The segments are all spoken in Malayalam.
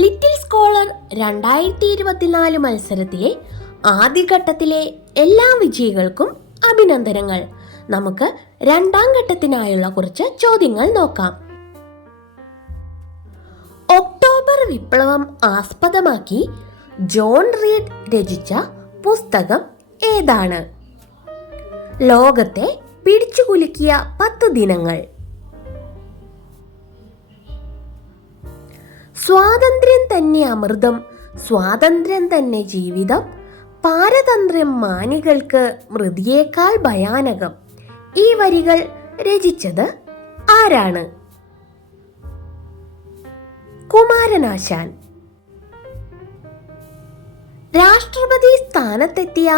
ലിറ്റിൽ സ്കോളർ 2024 മത്സരത്തിലെ ആദ്യഘട്ടത്തിലെ എല്ലാ വിജയികൾക്കും അഭിനന്ദനങ്ങൾ. നമുക്ക് രണ്ടാം ഘട്ടത്തിനായുള്ള കുറച്ച് ചോദ്യങ്ങൾ നോക്കാം. ഒക്ടോബർ വിപ്ലവം ആസ്പദമാക്കി ജോൺ റീഡ് രചിച്ച പുസ്തകം ഏതാണ്? ലോകത്തെ പിടിച്ചുകുലുക്കിയ 10 ദിനങ്ങൾ. സ്വാതന്ത്ര്യം തന്നെ അമൃതം, സ്വാതന്ത്ര്യം തന്നെ ജീവിതം, പാരതന്ത്ര്യം മാനികൾക്ക് മൃതിയേക്കാൾ ഭയാനകം. ഈ വരികൾ രചിച്ചത് ആരാണ്? കുമാരനാശാൻ. രാഷ്ട്രപതി സ്ഥാനത്തെത്തിയ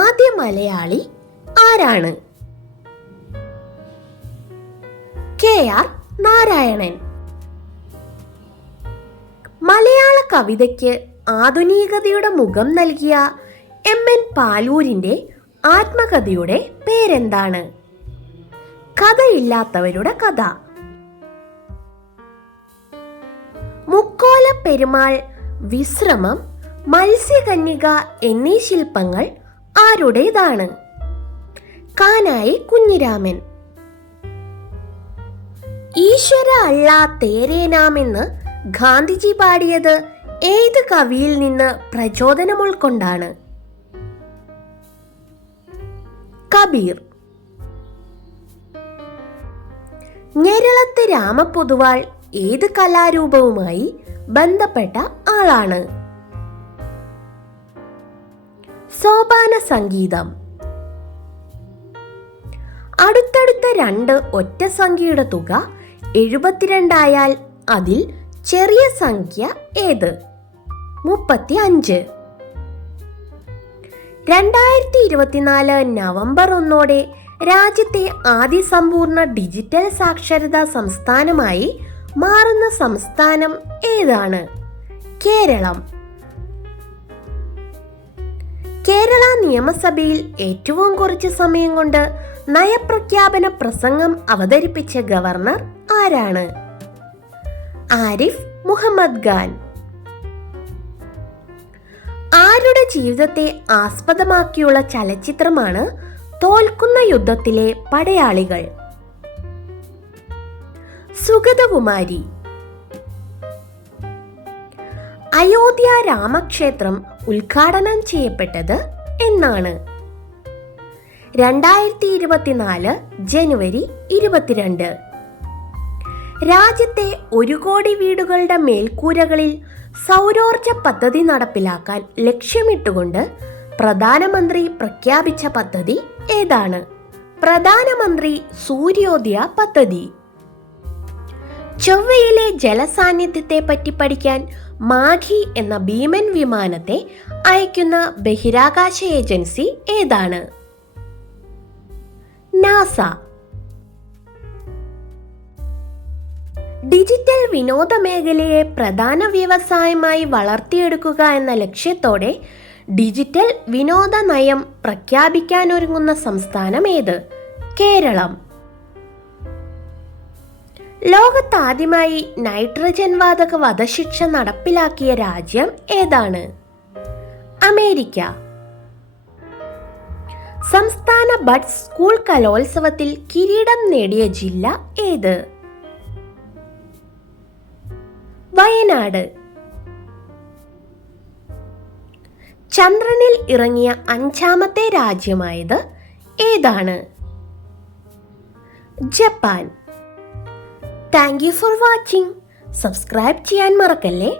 ആദ്യ മലയാളി ആരാണ്? KR നാരായണൻ. മലയാള കവിതയ്ക്ക് ആധുനികതയുടെ മുഖം നൽകിയ MN പാലൂരിന്റെ ആത്മകഥയുടെ പേരെന്താണ്? കഥയില്ലാത്തവരുടെ കഥ. മുക്കോല പെരുമാൾ, വിശ്രമം, മത്സ്യകന്യക എന്നീ ശില്പങ്ങൾ ആരുടേതാണ്? കാനായി കുഞ്ഞിരാമൻ. ഈശ്വര അല്ലാ തേരേ നാം എന്ന് ഗാന്ധിജി പാടിയത് ഏത് കവിയിൽ നിന്ന് പ്രചോദനം ഉൾക്കൊണ്ടാണ്? കബീർ. ഞെരളത്ത് രാമപൊതുവാൾ ഏത് കലാരൂപവുമായി ബന്ധപ്പെട്ട ആളാണ്? സോപാന സംഗീതം. അടുത്തടുത്ത 2 ഒറ്റ സംഖ്യയുടെ തുക 72 ആയാൽ അതിൽ ചെറിയ സംഖ്യ ഏത്? 35. 2024 നവംബർ 1 രാജ്യത്തെ ആദ്യ സമ്പൂർണ്ണ ഡിജിറ്റൽ സാക്ഷരതാ സംസ്ഥാനമായി മാറുന്ന സംസ്ഥാനം ഏതാണ്? കേരളം. കേരള നിയമസഭയിൽ ഏറ്റവും കുറച്ച് സമയം കൊണ്ട് നയപ്രഖ്യാപന പ്രസംഗം അവതരിപ്പിച്ച ഗവർണർ ആരാണ്? ആരിഫ് മുഹമ്മദ് ഖാൻ. ആരുടെ ജീവിതത്തെ ആസ്പദമാക്കിയുള്ള ചലച്ചിത്രമാണ് തോൽക്കുന്ന യുദ്ധത്തിലെ പടയാളികൾ? സുഗതകുമാരി. അയോധ്യ രാമക്ഷേത്രം ഉദ്ഘാടനം ചെയ്യപ്പെട്ടത് എന്നാണ്? 2024 ജനുവരി 22. രാജ്യത്തെ 1 കോടി വീടുകളുടെ മേൽക്കൂരകളിൽ സൗരോർജ പദ്ധതി നടപ്പിലാക്കാൻ ലക്ഷ്യമിട്ടുകൊണ്ട് പ്രധാനമന്ത്രി പ്രഖ്യാപിച്ച പദ്ധതി ഏതാണ്? പ്രധാനമന്ത്രി സൂര്യോദയ പദ്ധതി. ചൊവ്വയിലെ ജലസാന്നിധ്യത്തെ പറ്റി പഠിക്കാൻ മാഗി എന്ന ഭീമൻ വിമാനത്തെ അയക്കുന്ന ബഹിരാകാശ ഏജൻസി ഏതാണ്? നാസ. ഡിജിറ്റൽ വിനോദ മേഖലയെ പ്രധാന വ്യവസായമായി വളർത്തിയെടുക്കുക എന്ന ലക്ഷ്യത്തോടെ ഡിജിറ്റൽ വിനോദ നയം പ്രഖ്യാപിക്കാനൊരുങ്ങുന്ന സംസ്ഥാനം ഏത്? കേരളം. ലോകത്താദ്യമായി നൈട്രജൻ വാതക വധശിക്ഷ നടപ്പിലാക്കിയ രാജ്യം ഏതാണ്? അമേരിക്ക. സംസ്ഥാന ബഡ്സ് സ്കൂൾ കലോത്സവത്തിൽ കിരീടം നേടിയ ജില്ല ഏത്? വയനാട്. ചന്ദ്രനിൽ ഇറങ്ങിയ 5ാമത്തെ രാജ്യമായത് ഏതാണ്? Japan. Thank you for watching. Subscribe ചെയ്യാൻ മറക്കല്ലേ.